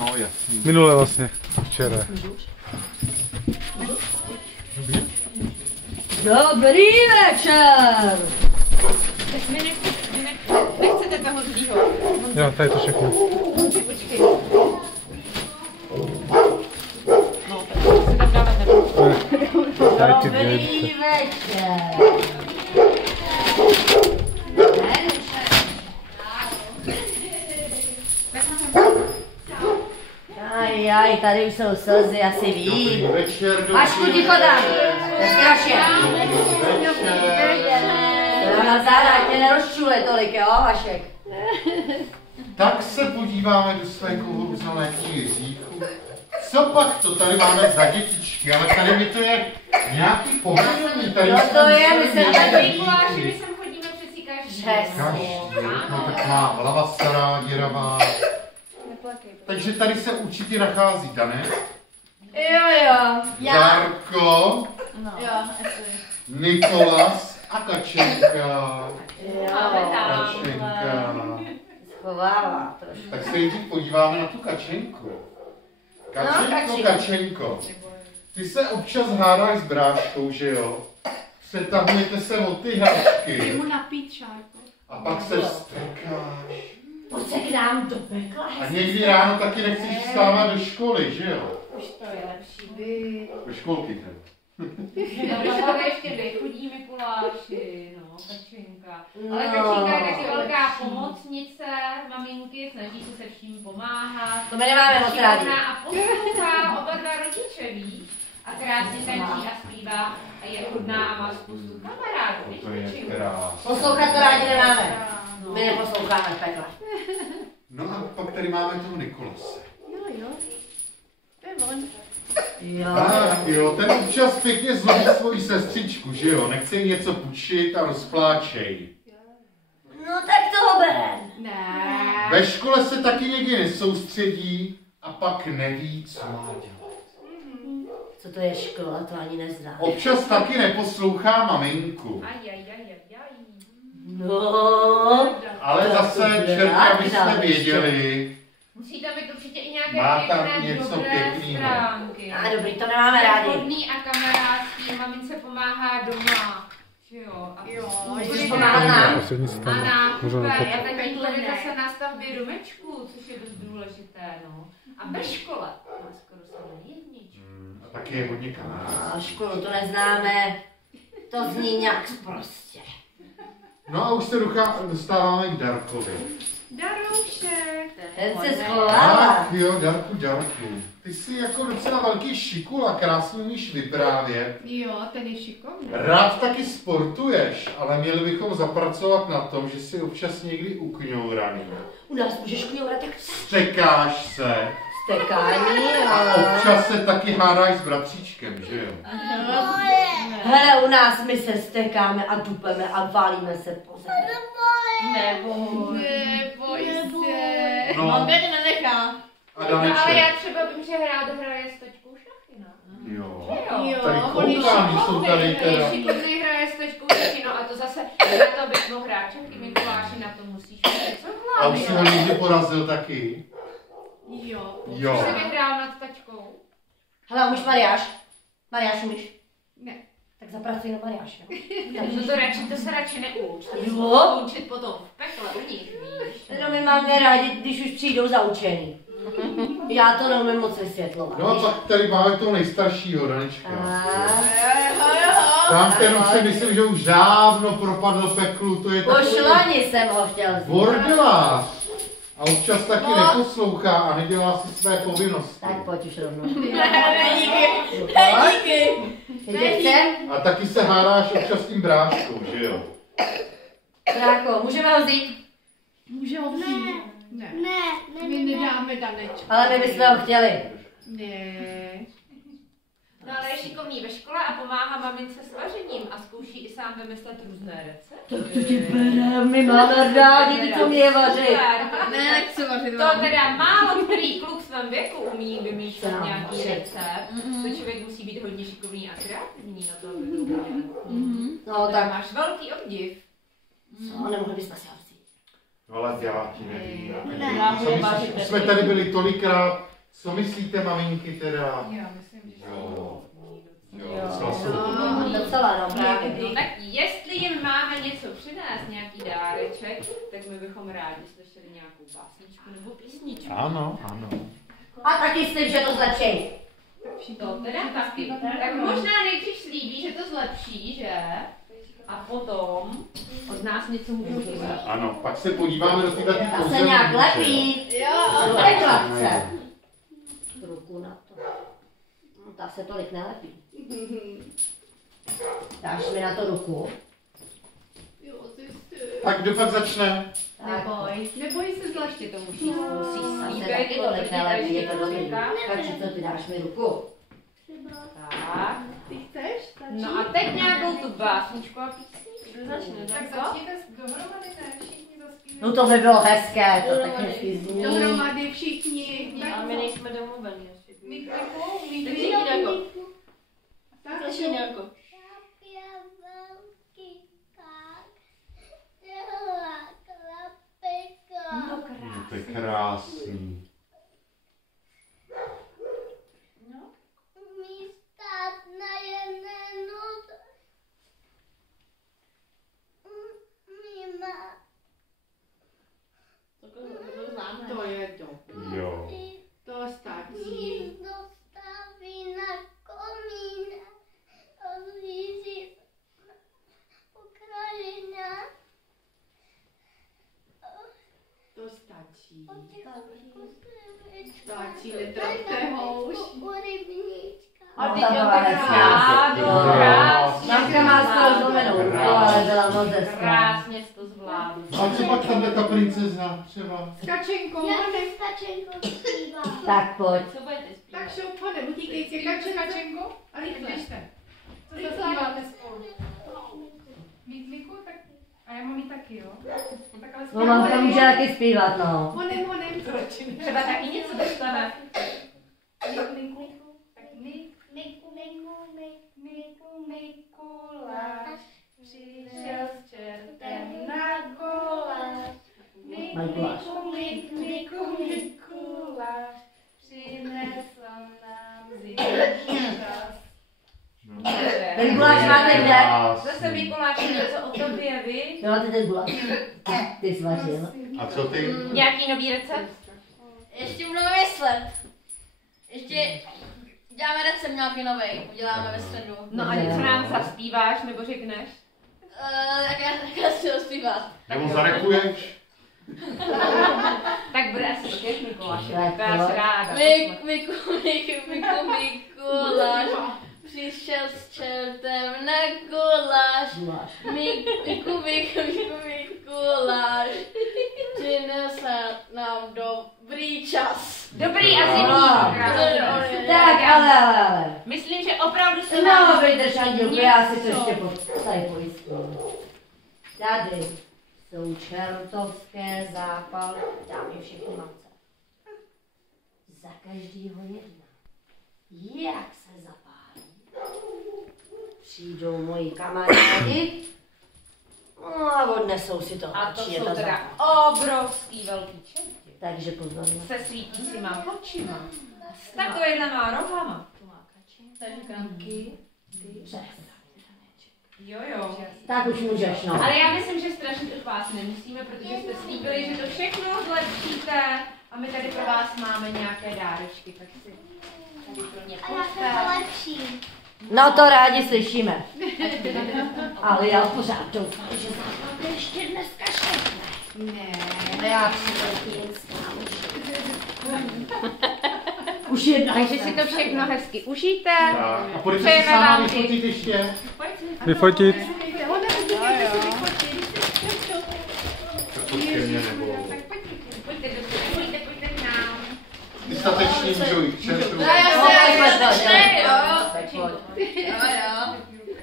No jasný. Minule vlastně, včera. Dobrý večer! Tak vy nechcete toho zlýho. Jo, tady to všechno. Počkej. No, tak si tam dávat nebudu. Tady ty Dobrý dvě. večer! Aj, tady už jsou slzy, asi ví. Dobrý večer, Vašku, ticho tam! Nestrašně! Na záda, ať tě nerozčule tolik, jo, Vašek? Tak se podíváme do své kohouzelné knihy Jiříchu. Co pak to tady máme za dětičky, ale tady mi to je nějaký pomyslný. Tady No to je, my se Ale Mikuláši, my sem chodíme přeci každý. Přesně. No tak má hlava stará, děravá. Takže tady se určitě nachází, ne? Jo. Darko, Jo, Nikolas a Kačenka. Schovává trošku. Tak se nejdřív podíváme na tu Kačenku. Kačenko. Ty se občas hádáš s bráškou, že jo? Přetahujete se o ty hračky. Mu napít šárku. A pak se vztekáš. Pojď se k nám do pekla. A někdy ráno taky nechceš vstávat do školy, že jo? Už to je lepší být. Do školky teda. No, ještě dvě chudí Mikuláši, no, Kačenka. Ale Kačenka je taky velká pomocnice, maminky, snaží se vším pomáhat. To my nemáme moc rádi. A poslouchá oba dva rodiče, víš? A krásně tančí a zpívá a je hodná a má spoustu kamarádů. To je krásné. Poslouchat to rádi nemáme. My neposloucháme v pekle. No a pak tady máme toho Nikolase. Jo. To je on. Tak jo, ten občas pěkně zlobí svoji sestřičku, že jo? Nechce jí něco půjčit a rozpláčej. No tak toho berem. Ne. Ve škole se taky někdy nesoustředí a pak neví, co má dělat. Co to je škola, to ani neznám. Občas taky neposlouchá maminku. Aj. No. Ale zase, čerty, abyste věděli, Musí tam být určitě i nějaké má tam pěkné, něco dobré pěkného. stránky. A dobrý, to nemáme rádi. Hodný a kamarádský, mamince pomáhá doma. Jo, a Můžeš pomáhat nám. Poslední a strana. nákupy, Můžu na a to. taky tady zase na stavbě domečků, což je dost důležité, no. A ve škole má skoro samé jedničku. A taky je hodně kamarádů. A školu to neznáme. To zní nějak prostě. No a už se dostáváme k Darkovi. Daroušek. Ten se schovává. Ach jo, Darku. Ty jsi jako docela velký šikul a krásně umíš vyprávět. Jo, ten je šikovný. Rád taky sportuješ, ale měli bychom zapracovat na tom, že jsi občas někdy ukňouraný. U nás můžeš kňourat tak Stekáš se stekání, a občas se taky hádáš s bratříčkem, že jo? Hele, u nás my se stekáme a dupeme a válíme se po zemi. Neboj se. No. On teď nenechá. A Ale Daneček. já třeba vím, že hraje s tačkou šachy, no. Jo. Jo, Tady on je koukám, že jsou šikovný, tady teda. šikovný hraje s tačkou šachy, no a to zase na to bys mohl hrát šachy, Mikuláši, na to musíš mít něco v A už jsi ho hlavě. někdy porazil taky? Jo. Jo. Už jsi vyhrál nad tačkou? Hele, umíš mariáš? Mariáš umíš? Ne. Tak zapracuj na mariáš, jo? To se radši neuč. To bys Jo? mohl učit potom v pekle u nich, víš. No my máme rádi, když už přijdou zaučený. Já to neumím moc vysvětlovat. No a pak tady máme toho nejstaršího, Danečka. A Tam ten už si myslím, že už dávno propadl peklu, to je takový pošlani jsem ho chtěl vzít. bordelář. A občas taky neposlouchá a nedělá si své povinnosti. Tak pojď už rovnou. Díky. Tě chcem? A taky se hádáš občas s tím bráškou, že jo? Bráko, můžeme ho vzít? Může ho vzít? Ne. My nedáme Danečku. Ale my bychom ho chtěli. Ne. No ale je šikovný ve škole a pomáhá mamince s vařením a zkouší i sám vymyslet různé recepty. Tak to ti bereme, my máme rádi, ty co mě vařit. Ne, nechci vařit. To teda málo který kluk v svém věku umí vymýšlet Co? nějaký recept. To člověk musí být hodně šikovný a kreativní na to, aby to uměl. No tak, Máš velký obdiv. co, nemohli bychom si ho vzít. Ale já ti nevím. Ne. Co myslíš, už jsme tady byli tolikrát. Co myslíte, maminky, teda? Já myslím, že Jo. Docela, no, právě. tak jestli jim máme něco přinést, nějaký dáreček, tak my bychom rádi slyšeli nějakou básničku nebo písničku. Ano, ano. A taky slyš, že to zlepší. To teda taky. Tak možná nejdřív slíbí, že to zlepší, že? A potom od nás něco můžou dostat. Ano, pak se podíváme do tyhle Ta se nějak lepí. Jo, To je kladce. Ruku na to. No, ta se tolik nelepí. Dáš mi na to ruku. Tak kdo pak začne? Tak. Neboj se zvláště tomu musí Ta se slíbit. taky tolik nelepí, je to dobrý. Takže co, ty dáš mi ruku? Tak. Ty chceš? No a teď nějakou tu básničku a písničku. Začne, Tak začněte dohromady, ne? Všichni zaspívají. No to by bylo hezké, to tak hezky zní. Dohromady všichni. A my nejsme domluvení. Míku, Tak začni nějakou. No, to je krásný. To je dobrý. Jo. To stačí. Dostaví na komín a zvíří Ukrajina. To stačí. Stačí, netrapte ho už. U rybníčka. A ty to krásně. Mamka má skoro zlomenou, ale byla moc hezká. Krásně jsi to zvládl. A co pak tam ta princezna třeba? Kačenko, Já pane. se stačenko zpívá. Tak pojď. Co budete zpívat? Tak šup, pane, utíkejte, Kačenko. A rychle. Co zaspíváte spolu? Míku, tak... A já mám ji taky, jo? Tak ale No mamka může taky zpívat, no. Honem. Třeba taky něco dostane. Mikuláš, přišel s čertem na koláž. Mikuláš. Mikuláš, přinesl nám zimní čas. Ten guláš máte kde? Zase Mikuláš něco o tobě, vy? Kde máte ten guláš? Ty svařil. A co ty? Nějaký nový recept? Ještě budu vymyslet. Ještě děláme recept nějaký novej, uděláme ve středu. No a něco nám zaspíváš nebo řekneš? Jak si ho zpívat? Nebo zarepuješ? Tak bude asi těch Mikuláše, Tak to já pojď. se ráda. Mikuláš, přišel s čertem na guláš. Guláš. Mikuláš, přinesl nám dobrý čas. Dobrý a zimní. Ah. krásný. Tak, ale. Myslím, že opravdu se No, nám... vydrž, Andělku, já si to ještě tady pojistím. Tady jsou čertovské zápaly. Dám je všechny mamce. Za každýho jedna. Jak se zapálí, přijdou moji kamarádi, no a odnesou si to. A to radši je jsou teda zápal. obrovský velký čerti. Takže pozor. Se svítícíma očima. S takovýhlema rohama. Tanky. Přesně. Jo, jo. Tak už můžeš, no. Ale já myslím, že strašně od vás nemusíme, protože jste slíbili, že to všechno zlepšíte a my tady pro vás máme nějaké dárečky, tak si tady pro ně A já se pojďte. polepším. No to rádi slyšíme. Ale já pořád doufám, že základ ještě dneska šetne. Ne. Já přiletím s Už jedna. Takže si to všechno hezky užijte. Tak, a pojďte se s Přejeme námi vám vyfotit ještě. Vyfotit. Tak pojď ke mně, nebo... Pojďte k nám. Ty statečný můžou jít k centru. Já No, se pojď, začne, jo. Tak pojď. Jo, jo.